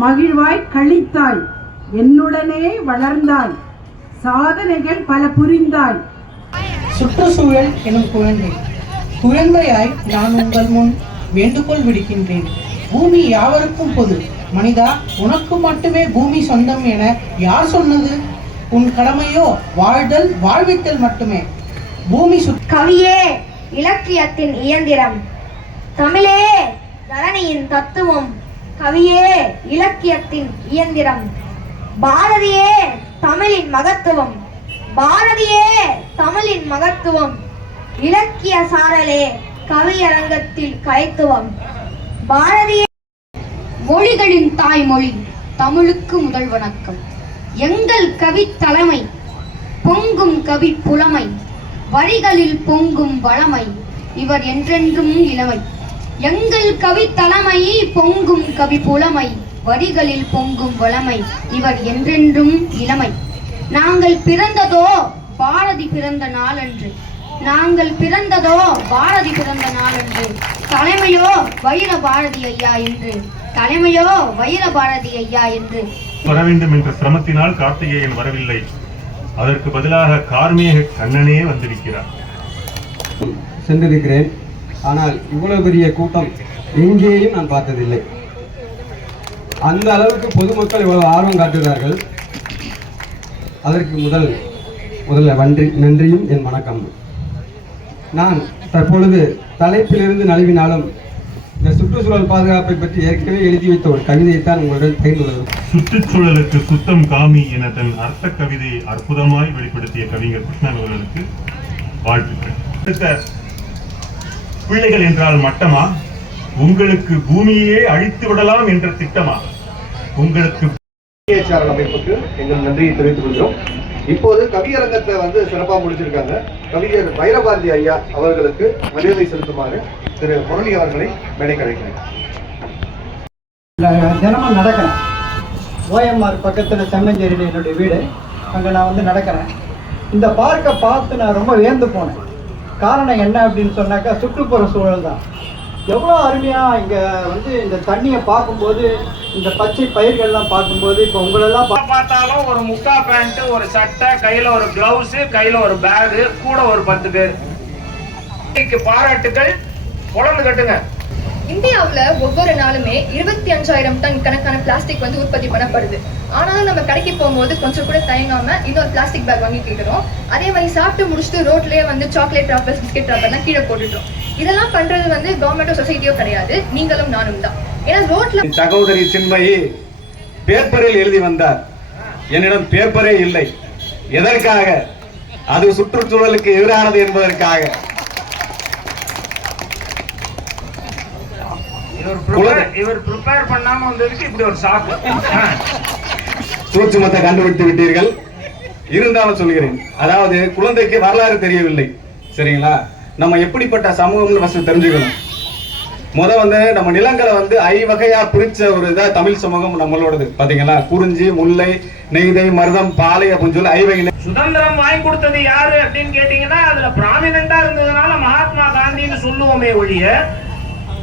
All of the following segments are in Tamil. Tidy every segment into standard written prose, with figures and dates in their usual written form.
மகிழ்வாய் கழித்தாய், என்னுடனே வளர்ந்தாய், சாதனைகள் பல புரிந்தாய். சுற்றுச்சூழல் எனும் குழந்தையாய் நான் உங்கள் முன் வேண்டுகோள் விடுக்கின்றேன். பூமி யாவருக்கும் பொது. மனிதா, உனக்கு மட்டுமே பூமி சொந்தம் என யார் சொன்னது? உன் கடமையோ வாழ்தல், வாழ்வித்தல் மட்டுமே. பூமி கவியே இலக்கியத்தின் இயந்திரம், தமிழே தரணியின் தத்துவம். கவியே இலக்கியத்தின் இயந்திரம், பாரதியே தமிழின் மகத்துவம். பாரதியே தமிழின் மகத்துவம், இலக்கிய சாரலே கவியரங்கத்தில் கைத்துவம். பாரதியே மொழிகளின் தாய்மொழி தமிழுக்கு முதல் வணக்கம். எங்கள் கவி தலைமை பொங்கும் கவி புலமை, வரிகளில் பொங்கும் வளமை, இவர் என்றென்றும் இளமை. எங்கள் கவி தலைமை பொங்கும் கவி புலமை, வரிகளில் பொங்கும் வளமை, இவர் என்றென்றும் இளமை. நாங்கள் பிறந்ததோ பாரதி பிறந்த நாளன்று, நாங்கள் பிறந்ததோ பாரதி பிறந்த நாளன்று. தலைமையோ வைர பாரதி ஐயா என்று, தலைமையோ வைர பாரதி ஐயா என்று. வர வேண்டும் என்ற சிரமத்தினால் கார்த்திகேயன் வரவில்லை. அதற்கு பதிலாக கார்மேக கண்ணனே வந்திருக்கிறார். சென்றிருக்கிறேன். ஆனால் இவ்வளவு பெரிய கூட்டம் எங்கேயும் நான் பார்த்ததில்லை. அந்த அளவுக்கு பொதுமக்கள் இவ்வளவு ஆர்வம் காட்டுகிறார்கள். அதற்கு முதல்ல நன்றியும் என் வணக்கம். நான் தற்பொழுது தலைப்பிலிருந்து நழுவினாலும் இந்த சுற்றுச்சூழல் பாதுகாப்பை பற்றி ஏற்கனவே எழுதி வைத்த ஒரு கவிதையைத்தான் உங்களுடன் பகிர்ந்துள்ளது. சுற்றுச்சூழலுக்கு சுத்தம் காமி என தன் அர்த்த கவிதையை அற்புதமாய் வெளிப்படுத்திய கவிஞர் கிருஷ்ணன் அவர்களுக்கு வாழ்த்துக்கள். பிள்ளைகள் என்றால் மட்டமா? உங்களுக்கு பூமியே அழித்து விடலாம் என்ற திட்டமா? உங்களுக்கு அமைப்புக்கு எங்கள் நன்றியை தெரிவித்துக் கொள்கிறோம். இப்போது கவியரங்கத்தை சிறப்பாக முடிச்சிருக்காங்க. கவிஞர் வைரபாரதி ஐயா அவர்களுக்கு மரியாதை செலுத்துமாறு திரு முரளி அவர்களை மேடைக்கு அழைக்கிறேன். தினமும் நடக்கிறேன். ஓஎம்ஆர் பக்கத்தில் செம்மஞ்சேரியில் என்னுடைய வீடு. அங்கே நான் நடக்கிறேன். இந்த பார்க்கை பார்த்து நான் ரொம்ப வியந்து போனேன். காரணம் என்ன அப்படின்னு சொன்னாக்கா, சுற்றுப்புற சூழல் தான். எவ்வளோ அருமையாக இங்கே இந்த தண்ணியை பார்க்கும்போது, இந்த பச்சை பயிர்கள்லாம் பார்க்கும்போது, இப்போ உங்களெல்லாம் பார்த்தாலும் ஒரு முக்கா பேண்ட், ஒரு சட்டை, கையில் ஒரு கிளவுஸ், கையில் ஒரு பேகு, கூட ஒரு 10 பேர். பாராட்டுகள். குழந்தை கட்டுங்க. இந்தியாவில் ஒவ்வொரு நாளுமே 25,000 டன் கணக்கான பிளாஸ்டிக் உற்பத்தி பண்ணப்படுது. ஆனாலும் நம்ம கடைக்கு போகும்போது கொஞ்சம் கூட தயங்காம இன்னொரு பிளாஸ்டிக் பேக் வாங்கி கேட்கிறோம். அதே மாதிரி சாப்பிட்டு முடிச்சுட்டு ரோட்லயே சாக்லேட் ராப்பர்ஸ், பிஸ்கெட் ராப்பர்லாம் கீழே போட்டுட்டோம். இதெல்லாம் பண்றது கவர்மெண்டோ சொசைட்டியோ கிடையாது, நீங்களும் நானும் தான். ஏன்னா ரோட்ல சகோதரி சின்மயி பேப்பரில் எழுதி வந்தார். என்னிடம் பேப்பரே இல்லை. எதற்காக? அது சுற்றுச்சூழலுக்கு எதிரானது என்பதற்காக. இவர் ப்ரிப்பேர் பண்ணாம வந்ததுக்கு இப்படி ஒரு சாக்கு. சூட்சுமத்தை கண்டுபிடித்து விட்டீர்கள். இருந்தாலும் சொல்கிறேன், அதாவது குழந்தைக்கு வரலாறு தெரியவில்லை. சரிங்களா? நம்ம எப்படிப்பட்ட சமூகம்னு ஃபர்ஸ்ட் தெரிஞ்சுக்கணும். நம்ம நிலங்களை 5 வகையா பிரிச்ச ஒரு இதா தமிழ் சமூகம் நம்மளோடது. பாத்தீங்களா? குறிஞ்சி, முல்லை, நெய்தை, மருதம், பாலை அப்படின்னு சொல்லி 5 வகை. சுதந்திரம் வாங்கி கொடுத்தது யாரு அப்படின்னு கேட்டீங்கன்னா, அதுல பிராமினெண்டா இருந்ததுனால மகாத்மா காந்தின்னு சொல்லுவோமே ஒழிய,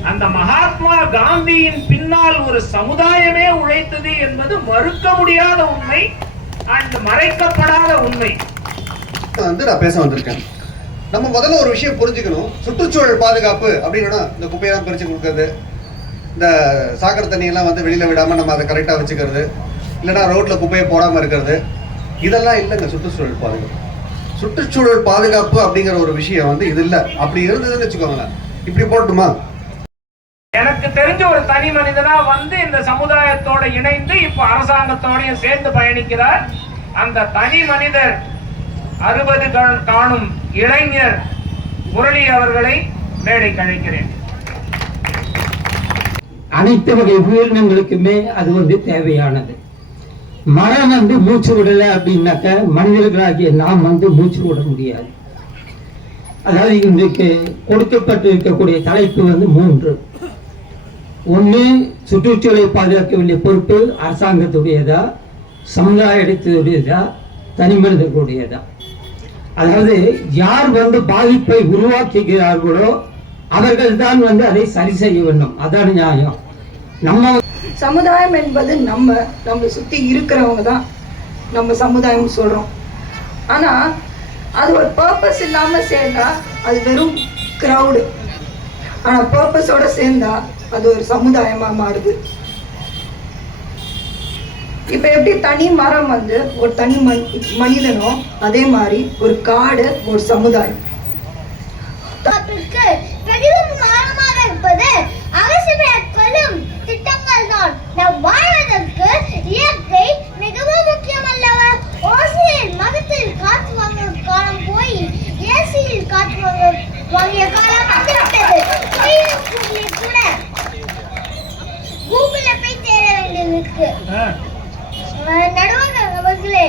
அந்த மகாத்மா காந்தியின் பின்னால் ஒரு சமுதாயமே உழைத்தது என்பது மறுக்க முடியாத உண்மை, அண்ட் மறைக்கப்படாத உண்மை. நான் பேச வந்திருக்கேன். நம்ம முதல்ல ஒரு விஷயம் புரிஞ்சுக்கணும். சுற்றுச்சூழல் பாதுகாப்பு அப்படின்னா இந்த குப்பையெல்லாம் பிரிச்சு கொடுக்கறது, இந்த சாக்கடை தண்ணியெல்லாம் வெளியில விடாம நம்ம அதை கரெக்டா வச்சுக்கிறது, இல்லைன்னா ரோட்ல குப்பையை போடாம இருக்கிறது, இதெல்லாம் இல்லைங்க சுற்றுச்சூழல் பாதுகாப்பு. சுற்றுச்சூழல் பாதுகாப்பு அப்படிங்கிற ஒரு விஷயம் இது இல்லை. அப்படி இருந்ததுன்னு வச்சுக்கோங்களேன், இப்படி போட்டுமா? எனக்கு தெரிஞ்ச ஒரு தனி மனிதனா இந்த சமுதாயத்தோட இணைந்து இப்ப அரசாங்கத்தோடையும் சேர்ந்து பயணிக்கிறார். அந்த தனி மனிதர் 60 காணும் இளைஞர் முரளி அவர்களை மேடைக்கு அழைக்கிறேன். அனைத்து வகை உயிரினங்களுக்குமே அது தேவையானது. மரம் மூச்சு விடலை அப்படின்னாக்க மனிதர்களாகிய நாம் மூச்சு விட முடியாது. அதாவது இன்றைக்கு கொடுக்கப்பட்டு இருக்கக்கூடிய தலைப்பு 3. ஒன்று, சுற்றுச்சூழலை பாதுகாக்க வேண்டிய பொறுப்பு அரசாங்கத்துடையதா, சமுதாயத்துடையதா, தனி மனிதர்களுடையதா? அதாவது யார் பாதிப்பை உருவாக்குகிறார்களோ அவர்கள் தான் அதை சரி செய்ய வேண்டும். அதான் நியாயம். நம்ம சமுதாயம் என்பது நம்ம சுற்றி இருக்கிறவங்க தான் நம்ம சமுதாயம் சொல்கிறோம். ஆனால் அது ஒரு பர்பஸ் இல்லாமல் சேர்ந்தா அது வெறும் க்ரௌடு. ஆனால் பர்பஸோடு சேர்ந்தா அது ஒரு சமுதாயமாக மாறுது. இப்போ எப்படி தனி மரம் வந்து ஒரு தனி மனிதனோ அதே மாதிரி ஒரு காடு ஒரு சமுதாயம். பெரிதும் காரணமாக இருப்பது அவசியம் திட்டங்கள் தான். நம் வாழ்வதற்கு இயற்கை மிகவும் முக்கியம் அல்லவா? ஓசியில் மதத்தில் காற்று வாங்கும் காலம் போய் ஏசியில் காற்று வாங்கிய காலம் வந்துவிட்டது. கூட கூகுள்ல போய் தேட வேண்டியிருக்கு. நடுவர் அவர்களே,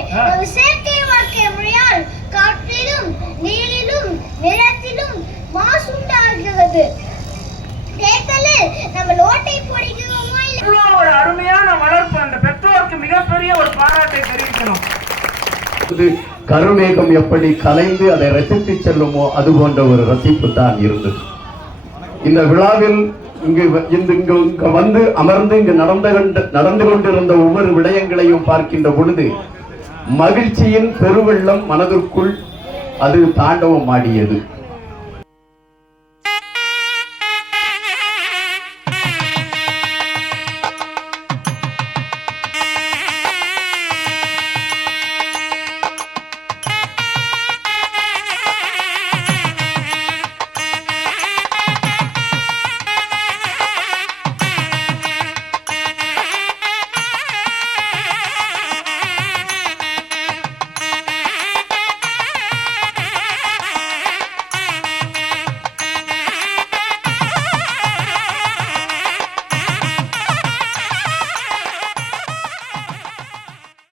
செயற்கை வாழ்க்கை முறையால் காற்றிலும் நீரிலும் நிலத்திலும் மாசு உண்டாகிறது. நம்ம லோட்டை போடுகிறோமா இல்லை? ஒரு அருமையான வளர்ப்பு. அந்த பெற்றோருக்கு மிகப்பெரிய ஒரு பாராட்டை தெரிவிக்கணும். கருமேகம் எப்படி கலைந்து அதை ரசித்து செல்லுமோ அது போன்ற ஒரு ரசிப்பு தான் இருந்தது. இந்த விழாவில் இங்கு வந்து அமர்ந்து இங்கு நடந்து கொண்டிருந்த ஒவ்வொரு விடயங்களையும் பார்க்கின்ற பொழுது மகிழ்ச்சியின் பெருவெள்ளம் மனதிற்குள் அது தாண்டவம் ஆடியது.